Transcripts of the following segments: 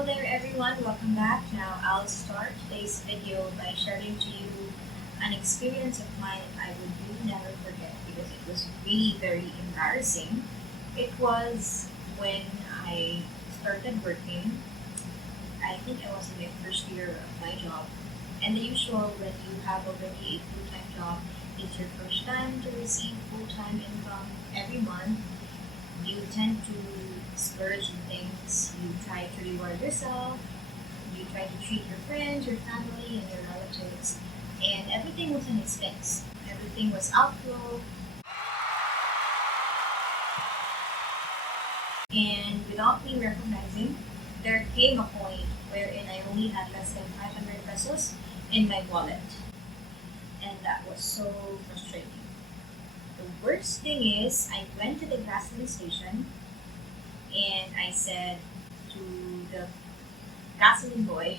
Hello there everyone, welcome back. Now I'll start today's video by sharing to you an experience of mine I would really never forget because it was really very embarrassing. It was when I started working. I think I was in my first year of my job. And the usual when you have already a full-time job, it's your first time to receive full-time income every month. You tend to splurge on things. You try to reward yourself. You try to treat your friends, your family, and your relatives. And everything was an expense. Everything was outflow. And without me recognizing, there came a point wherein I only had less than 500 pesos in my wallet. And that was so frustrating. The worst thing is, I went to the gasoline station and I said to the gasoline boy,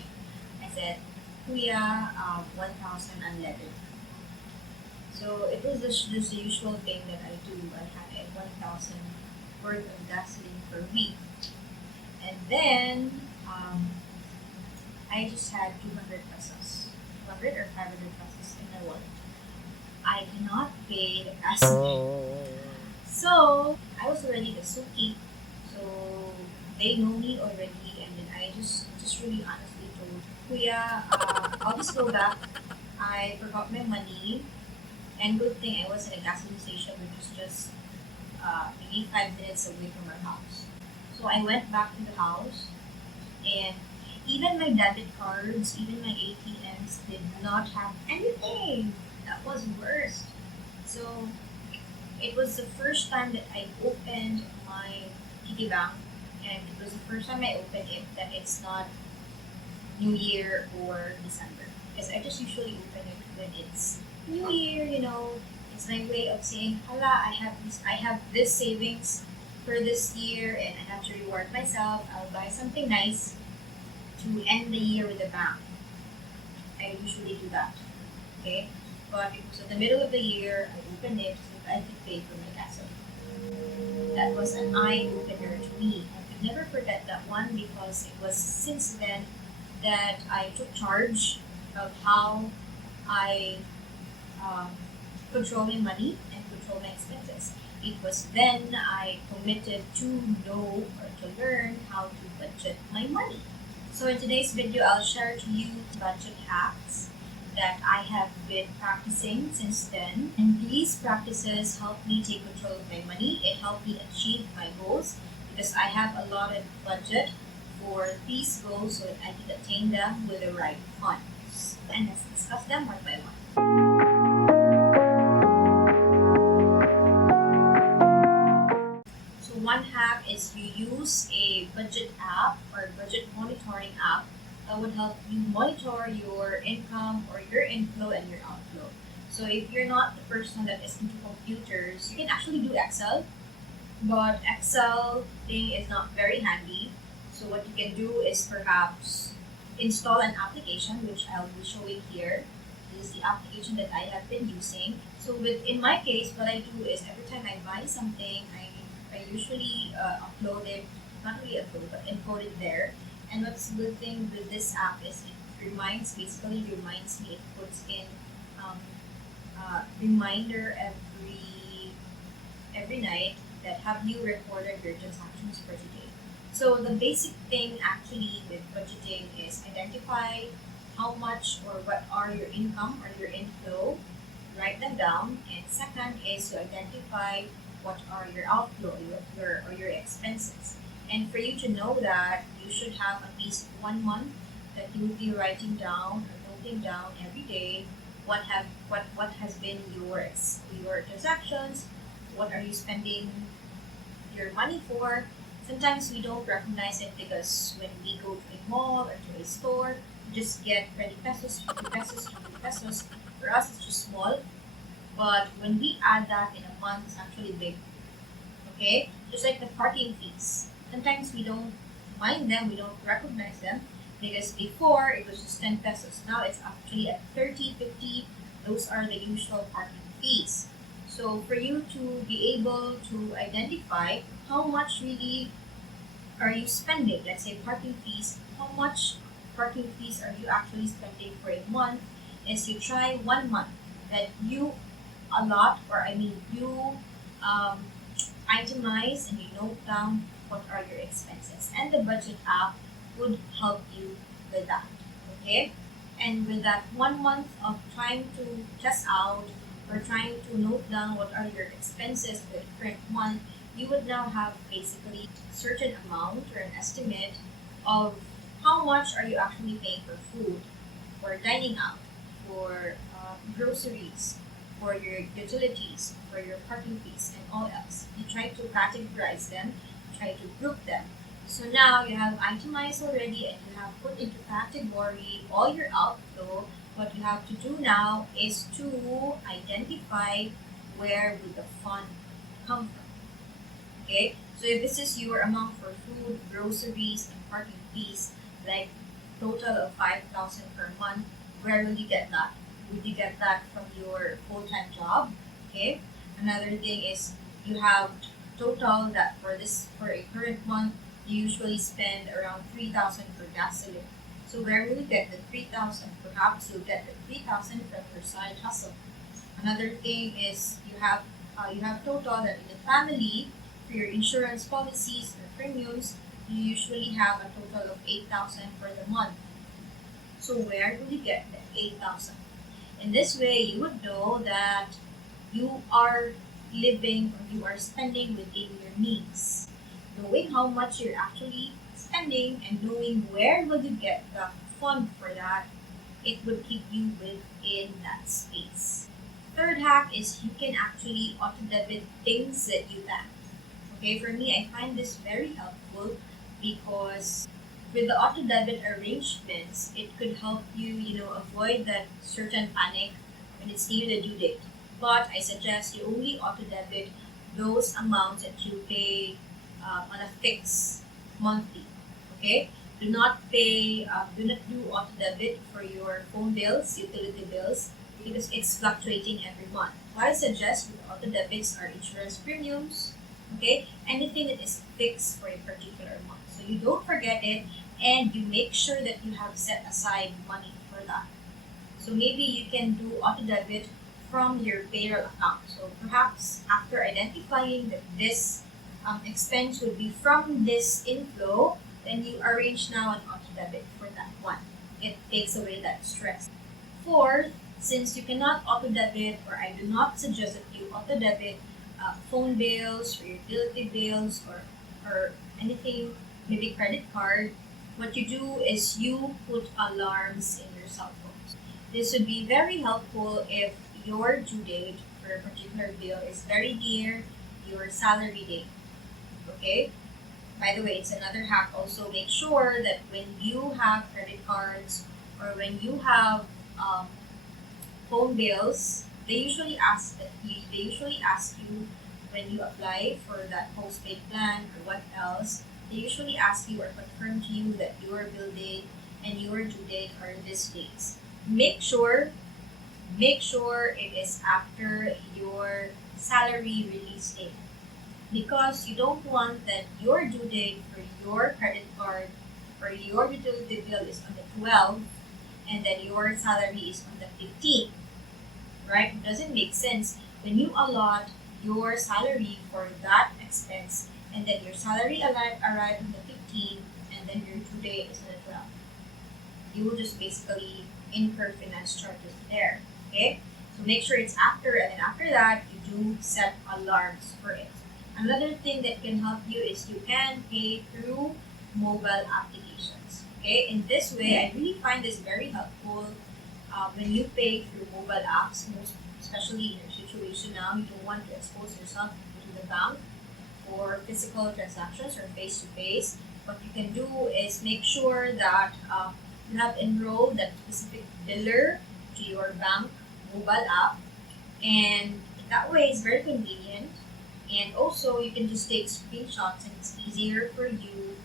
I said, Kuya, 1,000 unleaded. So it was this the usual thing that I do. I had a 1,000 worth of gasoline per week. And then I just had 200 pesos, 200 or 500 pesos in my wallet. I cannot pay the gasoline. So I was already the suki. So they know me already, and then I just really honestly told Kuya, I'll just go back. I forgot my money, and good thing I was in a gasoline station, which was just maybe 5 minutes away from our house. So I went back to the house, and even my debit cards, even my ATMs did not have anything. That was worst. So it was the first time that I opened my piggy bank, and it was the first time I opened it that it's not New Year or December. Because I just usually open it when it's New Year, It's my way of saying, hala, I have this savings for this year and I have to reward myself. I'll buy something nice to end the year with a bang. I usually do that. Okay? But it was in the middle of the year, I opened it so that I could pay for my gasoline. That was an eye opener to me. I could never forget that one because it was since then that I took charge of how I control my money and control my expenses. It was then I committed to know or to learn how to budget my money. So in today's video, I'll share to you budget hacks that I have been practicing since then. And these practices help me take control of my money. It helped me achieve my goals because I have a lot of budget for these goals so that I can attain them with the right funds. And let's discuss them one by one. So one hack is you use a budget app or budget monitoring app that would help you monitor your income or your inflow and your outflow. So if you're not the person that is into computers, you can actually do Excel, but Excel thing is not very handy. So what you can do is perhaps install an application, which I'll be showing here. This is the application that I have been using. So in my case, what I do is every time I buy something, I usually upload it, not really upload, but encode it there. And what's the good thing with this app is it basically reminds me, it puts in um, reminder every night that have you recorded your transactions for today. So the basic thing actually with budgeting is identify how much or what are your income or your inflow, write them down, and second is to identify what are your outflow, your expenses. And for you to know that, you should have at least 1 month that you will be writing down or noting down every day what has been your transactions, what are you spending your money for. Sometimes we don't recognize it because when we go to a mall or to a store, we just get 20 pesos, 50 pesos, 20 pesos. For us, it's just small. But when we add that in a month, it's actually big. Okay? Just like the parking fees. Sometimes we don't mind them, we don't recognize them because before it was just 10 pesos. Now it's actually at 30, 50. Those are the usual parking fees. So for you to be able to identify how much really are you spending? Let's say parking fees. How much parking fees are you actually spending for a month? Is you try 1 month that you allot, or I mean you um, itemize and you note down what are your expenses, and the budget app would help you with that. Okay, and with that 1 month of trying to test out or trying to note down what are your expenses for the current month, you would now have basically certain amount or an estimate of how much are you actually paying for food, for dining out, for groceries, for your utilities, for your parking fees, and all else. You try to categorize them, try to group them. So now you have itemized already and you have put into category all your outflow. What you have to do now is to identify where would the fund come from. Okay, so if this is your amount for food, groceries, and parking fees, like total of 5,000 per month, where will you get that? Would you get that from your full-time job? Okay. Another thing is you have total that for a current month you usually spend around 3,000 for gasoline. So where will you get the 3,000? Perhaps you'll get the 3,000 from your side hustle. Another thing is you have total that in the family for your insurance policies or premiums you usually have a total of 8,000 for the month. So where will you get the 8,000? In this way, you would know that you are living or you are spending within your means. Knowing how much you're actually spending and knowing where will you get the fund for that, it would keep you within that space. Third hack is you can actually auto-debit things that you ban. Okay, for me, I find this very helpful because with the auto debit arrangements, it could help you, avoid that certain panic when it's near the due date. But I suggest you only auto debit those amounts that you pay on a fixed monthly. Okay, do not do auto debit for your phone bills, utility bills, because it's fluctuating every month. What I suggest with auto debits are insurance premiums. Okay, anything that is fixed for a particular month. So you don't forget it and you make sure that you have set aside money for that. So maybe you can do auto debit from your payroll account. So perhaps after identifying that this expense would be from this inflow, then you arrange now an auto debit for that one. It takes away that stress. Fourth, since you cannot auto debit, or I do not suggest that you auto debit phone bills or utility bills or anything, maybe credit card, what you do is you put alarms in your cell phones. This would be very helpful if your due date for a particular bill is very near your salary date. Okay? By the way, it's another hack also. Make sure that when you have credit cards or when you have phone bills, they usually ask you when you apply for that postpaid plan or what else. They usually ask you or confirm to you that your bill date and your due date are these dates. Make sure it is after your salary release date, because you don't want that your due date for your credit card or your utility bill is on the 12th and then your salary is on the 15th, right? It doesn't make sense when you allot your salary for that expense and then your salary arrived on the 15th and then your due date is on the 12th. You will just basically incur finance charges there. Okay? So make sure it's after, and then after that you do set alarms for it. Another thing that can help you is you can pay through mobile applications. Okay? In this way, I really find this very helpful when you pay through mobile apps, most especially in your situation now. You don't want to expose yourself to the bank for physical transactions or face-to-face. What you can do is make sure that you have enrolled that specific biller to your bank mobile app, and that way it's very convenient, and also you can just take screenshots and it's easier for you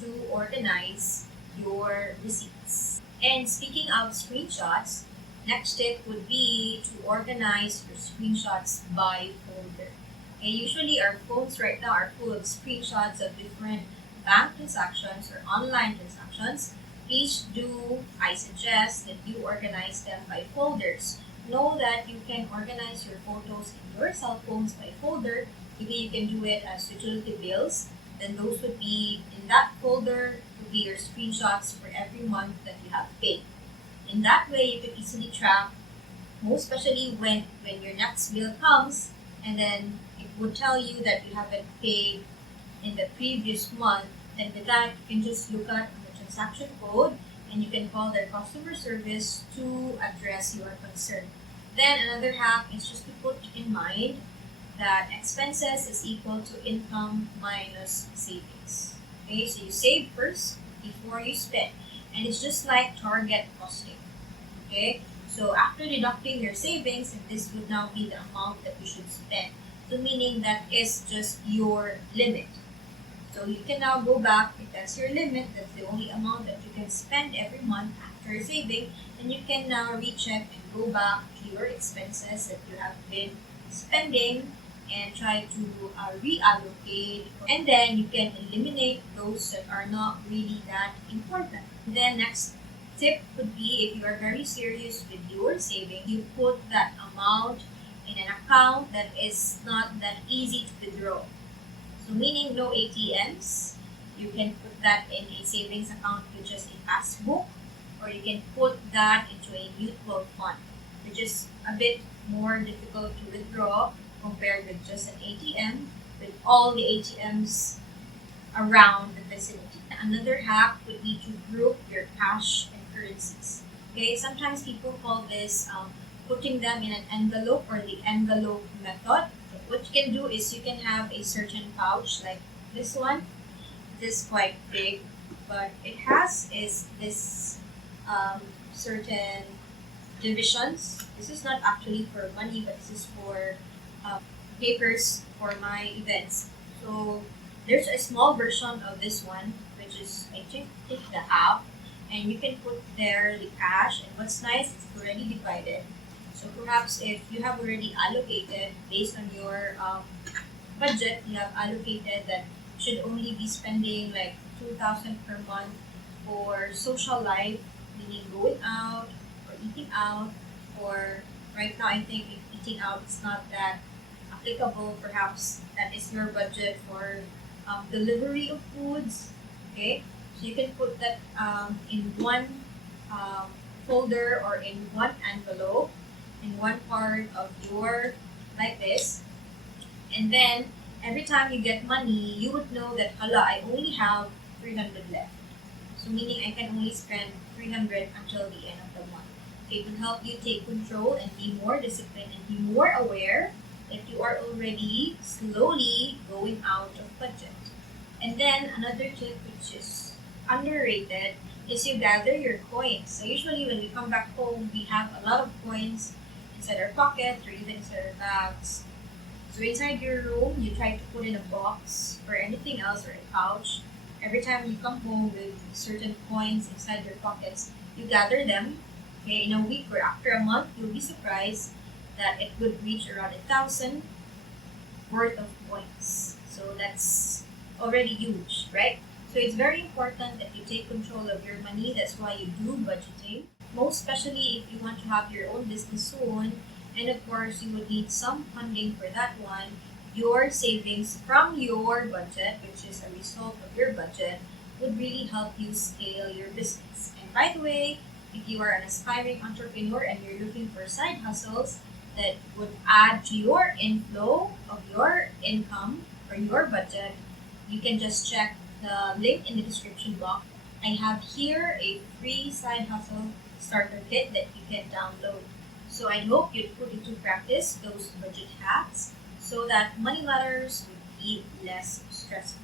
to organize your receipts. And speaking of screenshots, next tip would be to organize your screenshots by folder. And usually our phones right now are full of screenshots of different bank transactions or online transactions, please do, I suggest that you organize them by folders. Know that you can organize your photos in your cell phones by folder. Maybe you can do it as utility bills. Then those would be in that folder would be your screenshots for every month that you have paid. In that way, you can easily track, most especially when your next bill comes, and then it would tell you that you haven't paid in the previous month. And with that, you can just look at the transaction code and you can call their customer service to address your concern. Then another hack is just to put in mind that expenses is equal to income minus savings. Okay, so you save first before you spend. And it's just like target costing. Okay, so after deducting your savings, and this would now be the amount that you should spend. So meaning that is just your limit. So you can now go back, if that's your limit, that's the only amount that you can spend every month after saving, and you can now recheck and go back to your expenses that you have been spending and try to reallocate, and then you can eliminate those that are not really that important. Then next tip would be, if you are very serious with your saving, you put that amount in an account that is not that easy to withdraw. So meaning no ATMs, you can put that in a savings account with just a passbook, or you can put that into a mutual fund, which is a bit more difficult to withdraw compared with just an ATM, with all the ATMs around the vicinity. Another hack would be to group your cash and currencies. Okay, sometimes people call this putting them in an envelope, or the envelope method. What you can do is you can have a certain pouch like this one. This is quite big, but it has is this certain divisions. This is not actually for money, but this is for papers for my events. So there's a small version of this one, which is I think the half, and you can put there the cash. And what's nice, it's already divided. So perhaps if you have already allocated based on your budget, you have allocated that you should only be spending like 2,000 per month for social life, meaning going out or eating out. Or right now, I think if eating out is not that applicable, perhaps that is your budget for delivery of foods. Okay, so you can put that in one folder or in one envelope, in one part of your, like this, and then every time you get money, you would know that, hala, I only have 300 left. So meaning I can only spend 300 until the end of the month. It will help you take control and be more disciplined and be more aware that you are already slowly going out of budget. And then another tip, which is underrated, is you gather your coins. So usually when we come back home, we have a lot of coins inside our pocket or even inside our bags. So inside your room, you try to put in a box or anything else, or a pouch. Every time you come home with certain coins inside your pockets, you gather them. Okay, in a week or after a month, you'll be surprised that it would reach around 1,000 worth of coins. So that's already huge, right? So it's very important that you take control of your money. That's why you do budgeting. Most especially if you want to have your own business soon, and of course you would need some funding for that one. Your savings from your budget, which is a result of your budget, would really help you scale your business. And by the way, if you are an aspiring entrepreneur and you're looking for side hustles that would add to your inflow of your income or your budget, you can just check the link in the description box. I have here a free side hustle starter kit that you can download. So I hope you'd put into practice those budget hacks so that money matters would be less stressful.